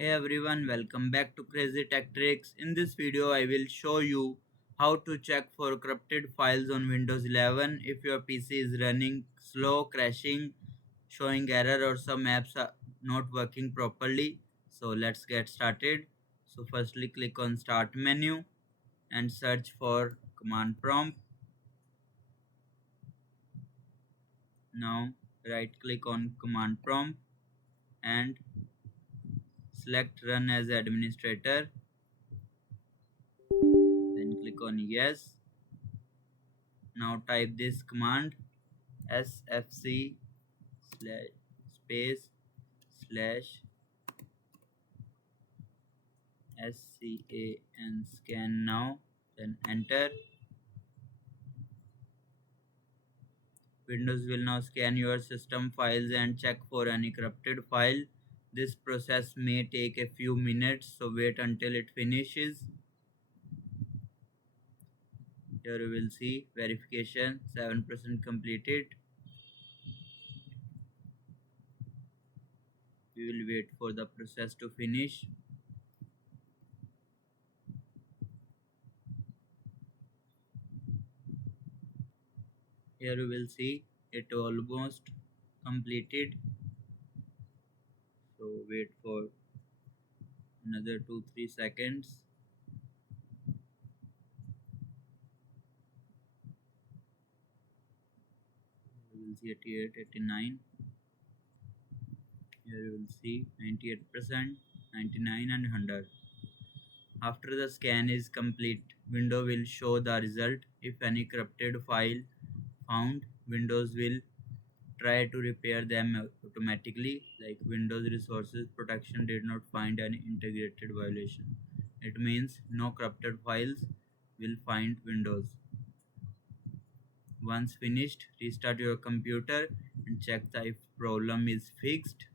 Hey everyone, welcome back to Crazy Tech Tricks. In this video, I will show you how to check for corrupted files on Windows 11 if your PC is running slow, crashing, showing error or some apps are not working properly. So let's get started. So firstly click on Start menu and search for command prompt. Now right click on command prompt and select run as administrator. Then click on yes. Now type this command sfc slash space slash scan now, then enter. Windows will now scan your system files and check for any corrupted file. This process may take a few minutes, so wait until it finishes. Here you will see verification 7% completed. We will wait for the process to finish. Here you will see it almost completed. So wait for another 2-3 seconds. You will see 88, 89. Here you will see 98%, 99 and 100. After the scan is complete, Windows will show the result. If any corrupted file found, Windows will try to repair them automatically. Like Windows Resources Protection did not find any integrated violation. It means no corrupted files will find Windows. Once finished, restart your computer and check the if problem is fixed.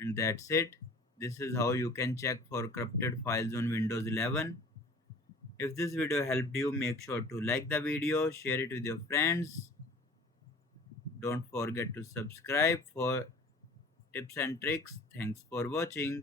And that's it. This is how you can check for corrupted files on Windows 11. If this video helped you, make sure to like the video, share it with your friends. Don't forget to subscribe for tips and tricks. Thanks for watching.